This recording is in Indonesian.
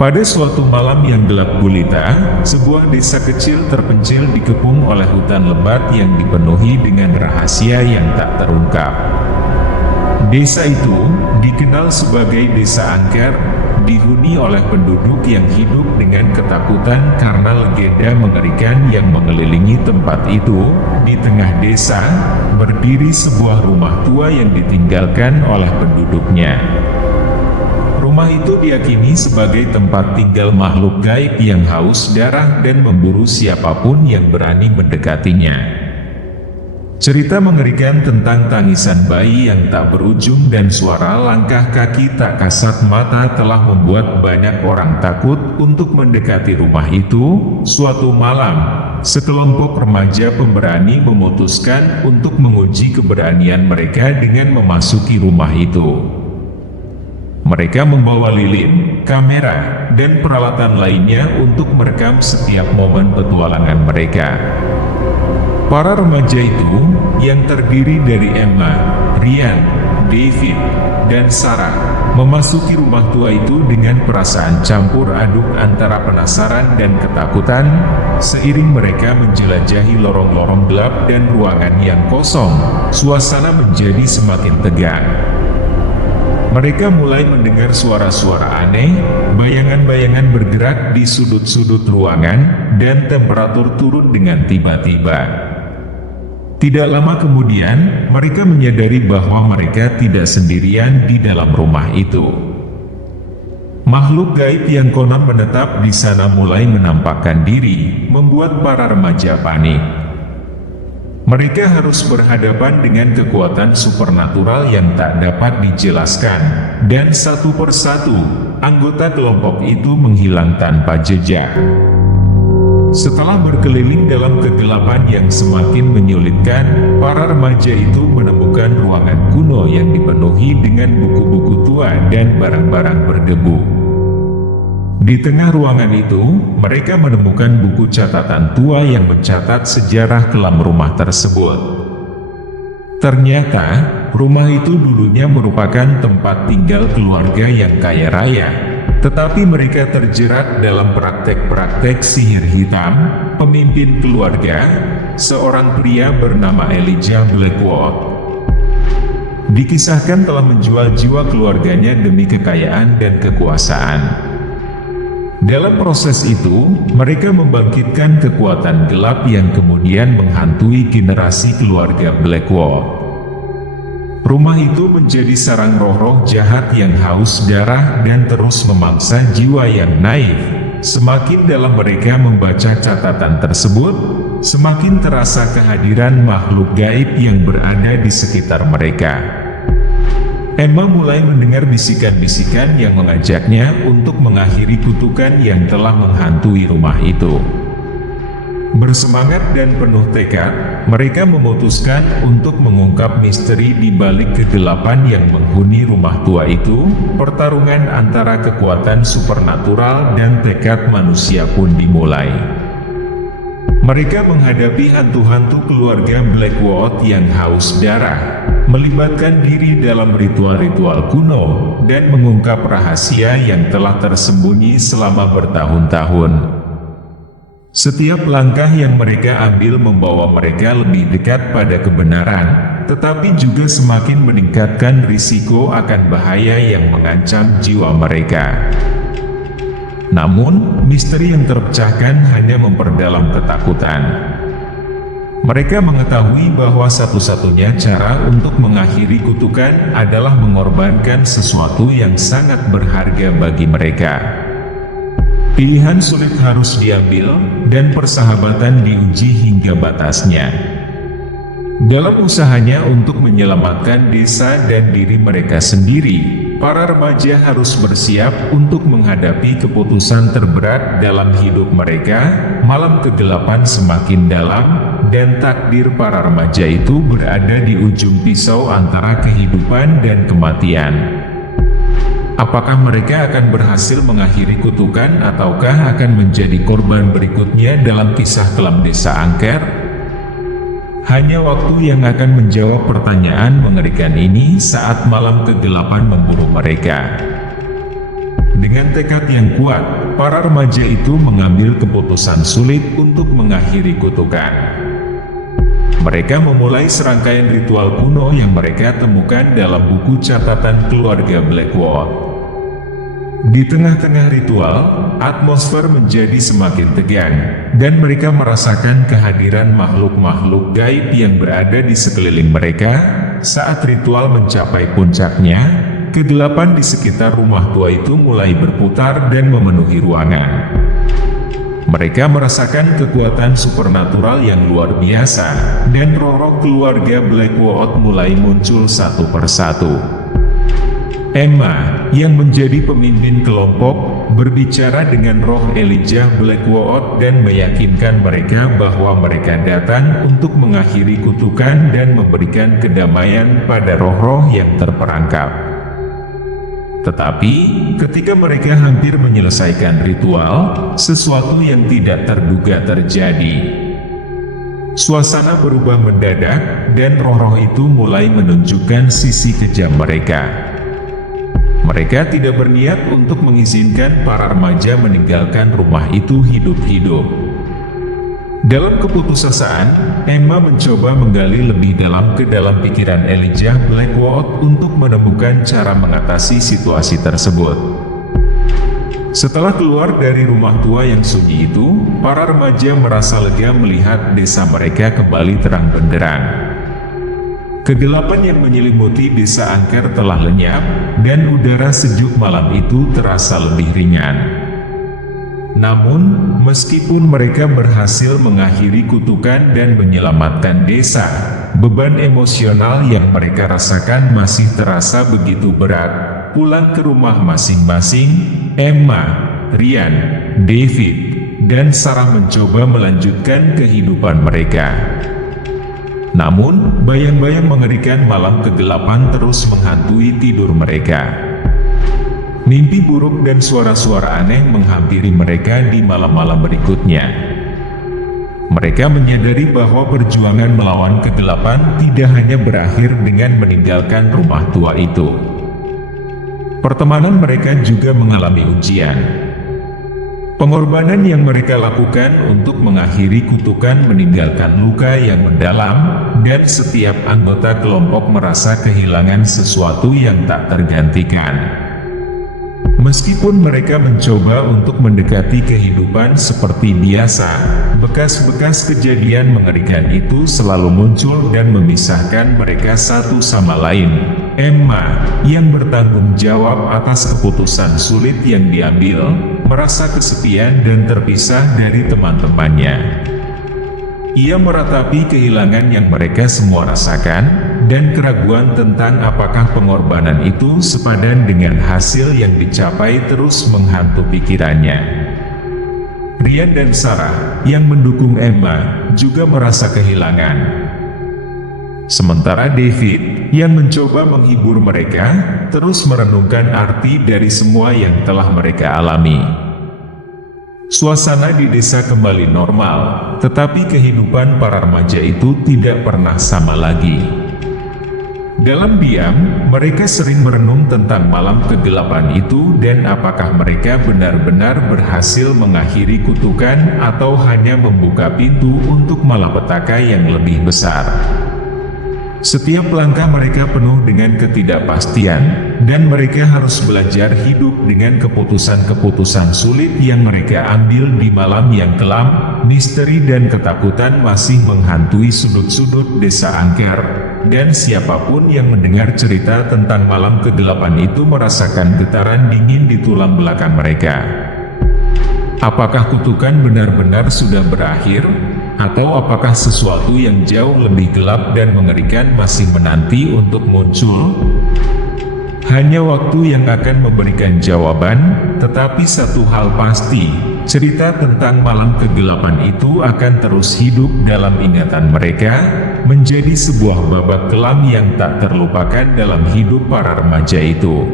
Pada suatu malam yang gelap gulita, sebuah desa kecil terpencil dikepung oleh hutan lebat yang dipenuhi dengan rahasia yang tak terungkap. Desa itu dikenal sebagai Desa Angker, dihuni oleh penduduk yang hidup dengan ketakutan karena legenda mengerikan yang mengelilingi tempat itu. Di tengah desa, berdiri sebuah rumah tua yang ditinggalkan oleh penduduknya. Rumah itu diyakini sebagai tempat tinggal makhluk gaib yang haus darah dan memburu siapapun yang berani mendekatinya. Cerita mengerikan tentang tangisan bayi yang tak berujung dan suara langkah kaki tak kasat mata telah membuat banyak orang takut untuk mendekati rumah itu. Suatu malam, sekelompok remaja pemberani memutuskan untuk menguji keberanian mereka dengan memasuki rumah itu. Mereka membawa lilin, kamera, dan peralatan lainnya untuk merekam setiap momen petualangan mereka. Para remaja itu, yang terdiri dari Emma, Ryan, David, dan Sarah, memasuki rumah tua itu dengan perasaan campur aduk antara penasaran dan ketakutan. Seiring mereka menjelajahi lorong-lorong gelap dan ruangan yang kosong, suasana menjadi semakin tegang. Mereka mulai mendengar suara-suara aneh, bayangan-bayangan bergerak di sudut-sudut ruangan, dan temperatur turun dengan tiba-tiba. Tidak lama kemudian, mereka menyadari bahwa mereka tidak sendirian di dalam rumah itu. Makhluk gaib yang konon menetap di sana mulai menampakkan diri, membuat para remaja panik. Mereka harus berhadapan dengan kekuatan supernatural yang tak dapat dijelaskan, dan satu persatu, anggota kelompok itu menghilang tanpa jejak. Setelah berkeliling dalam kegelapan yang semakin menyulitkan, para remaja itu menemukan ruangan kuno yang dipenuhi dengan buku-buku tua dan barang-barang berdebu. Di tengah ruangan itu, mereka menemukan buku catatan tua yang mencatat sejarah kelam rumah tersebut. Ternyata, rumah itu dulunya merupakan tempat tinggal keluarga yang kaya raya, tetapi mereka terjerat dalam praktek-praktek sihir hitam. Pemimpin keluarga, seorang pria bernama Elijah Blackwood, dikisahkan telah menjual jiwa keluarganya demi kekayaan dan kekuasaan. Dalam proses itu, mereka membangkitkan kekuatan gelap yang kemudian menghantui generasi keluarga Blackwood. Rumah itu menjadi sarang roh-roh jahat yang haus darah dan terus memangsa jiwa yang naif. Semakin dalam mereka membaca catatan tersebut, semakin terasa kehadiran makhluk gaib yang berada di sekitar mereka. Emma mulai mendengar bisikan-bisikan yang mengajaknya untuk mengakhiri kutukan yang telah menghantui rumah itu. Bersemangat dan penuh tekad, mereka memutuskan untuk mengungkap misteri di balik kegelapan yang menghuni rumah tua itu. Pertarungan antara kekuatan supernatural dan tekad manusia pun dimulai. Mereka menghadapi hantu-hantu keluarga Blackwood yang haus darah, melibatkan diri dalam ritual-ritual kuno, dan mengungkap rahasia yang telah tersembunyi selama bertahun-tahun. Setiap langkah yang mereka ambil membawa mereka lebih dekat pada kebenaran, tetapi juga semakin meningkatkan risiko akan bahaya yang mengancam jiwa mereka. Namun, misteri yang terpecahkan hanya memperdalam ketakutan. Mereka mengetahui bahwa satu-satunya cara untuk mengakhiri kutukan adalah mengorbankan sesuatu yang sangat berharga bagi mereka. Pilihan sulit harus diambil, dan persahabatan diuji hingga batasnya. Dalam usahanya untuk menyelamatkan desa dan diri mereka sendiri, para remaja harus bersiap untuk menghadapi keputusan terberat dalam hidup mereka. Malam kegelapan semakin dalam, dan takdir para remaja itu berada di ujung pisau antara kehidupan dan kematian. Apakah mereka akan berhasil mengakhiri kutukan ataukah akan menjadi korban berikutnya dalam kisah kelam Desa Angker? Hanya waktu yang akan menjawab pertanyaan mengerikan ini saat malam kegelapan memburu mereka. Dengan tekad yang kuat, para remaja itu mengambil keputusan sulit untuk mengakhiri kutukan. Mereka memulai serangkaian ritual kuno yang mereka temukan dalam buku catatan keluarga Blackwood. Di tengah-tengah ritual, atmosfer menjadi semakin tegang, dan mereka merasakan kehadiran makhluk-makhluk gaib yang berada di sekeliling mereka. Saat ritual mencapai puncaknya, kegelapan di sekitar rumah tua itu mulai berputar dan memenuhi ruangan. Mereka merasakan kekuatan supernatural yang luar biasa, dan roh-roh keluarga Blackwood mulai muncul satu persatu. Emma, yang menjadi pemimpin kelompok, berbicara dengan roh Elijah Blackwood dan meyakinkan mereka bahwa mereka datang untuk mengakhiri kutukan dan memberikan kedamaian pada roh-roh yang terperangkap. Tetapi, ketika mereka hampir menyelesaikan ritual, sesuatu yang tidak terduga terjadi. Suasana berubah mendadak, dan roh-roh itu mulai menunjukkan sisi kejam mereka. Mereka tidak berniat untuk mengizinkan para remaja meninggalkan rumah itu hidup-hidup. Dalam keputusasaan, Emma mencoba menggali lebih dalam ke dalam pikiran Elijah Blackwood untuk menemukan cara mengatasi situasi tersebut. Setelah keluar dari rumah tua yang sunyi itu, para remaja merasa lega melihat desa mereka kembali terang benderang. Kegelapan yang menyelimuti desa angker telah lenyap, dan udara sejuk malam itu terasa lebih ringan. Namun, meskipun mereka berhasil mengakhiri kutukan dan menyelamatkan desa, beban emosional yang mereka rasakan masih terasa begitu berat. Pulang ke rumah masing-masing, Emma, Ryan, David, dan Sarah mencoba melanjutkan kehidupan mereka. Namun, bayang-bayang mengerikan malam kegelapan terus menghantui tidur mereka. Mimpi buruk dan suara-suara aneh menghampiri mereka di malam-malam berikutnya. Mereka menyadari bahwa perjuangan melawan kegelapan tidak hanya berakhir dengan meninggalkan rumah tua itu. Pertemanan mereka juga mengalami ujian. Pengorbanan yang mereka lakukan untuk mengakhiri kutukan meninggalkan luka yang mendalam, dan setiap anggota kelompok merasa kehilangan sesuatu yang tak tergantikan. Meskipun mereka mencoba untuk mendekati kehidupan seperti biasa, bekas-bekas kejadian mengerikan itu selalu muncul dan memisahkan mereka satu sama lain. Emma, yang bertanggung jawab atas keputusan sulit yang diambil, merasa kesepian dan terpisah dari teman-temannya. Ia meratapi kehilangan yang mereka semua rasakan, dan keraguan tentang apakah pengorbanan itu sepadan dengan hasil yang dicapai terus menghantui pikirannya. Ryan dan Sarah, yang mendukung Emma, juga merasa kehilangan. Sementara David, yang mencoba menghibur mereka, terus merenungkan arti dari semua yang telah mereka alami. Suasana di desa kembali normal, tetapi kehidupan para remaja itu tidak pernah sama lagi. Dalam diam, mereka sering merenung tentang malam kegelapan itu dan apakah mereka benar-benar berhasil mengakhiri kutukan atau hanya membuka pintu untuk malapetaka yang lebih besar. Setiap langkah mereka penuh dengan ketidakpastian, dan mereka harus belajar hidup dengan keputusan-keputusan sulit yang mereka ambil di malam yang kelam. Misteri dan ketakutan masih menghantui sudut-sudut desa angker, dan siapapun yang mendengar cerita tentang malam kegelapan itu merasakan getaran dingin di tulang belakang mereka. Apakah kutukan benar-benar sudah berakhir? Atau apakah sesuatu yang jauh lebih gelap dan mengerikan masih menanti untuk muncul? Hanya waktu yang akan memberikan jawaban, tetapi satu hal pasti, cerita tentang malam kegelapan itu akan terus hidup dalam ingatan mereka, menjadi sebuah babak kelam yang tak terlupakan dalam hidup para remaja itu.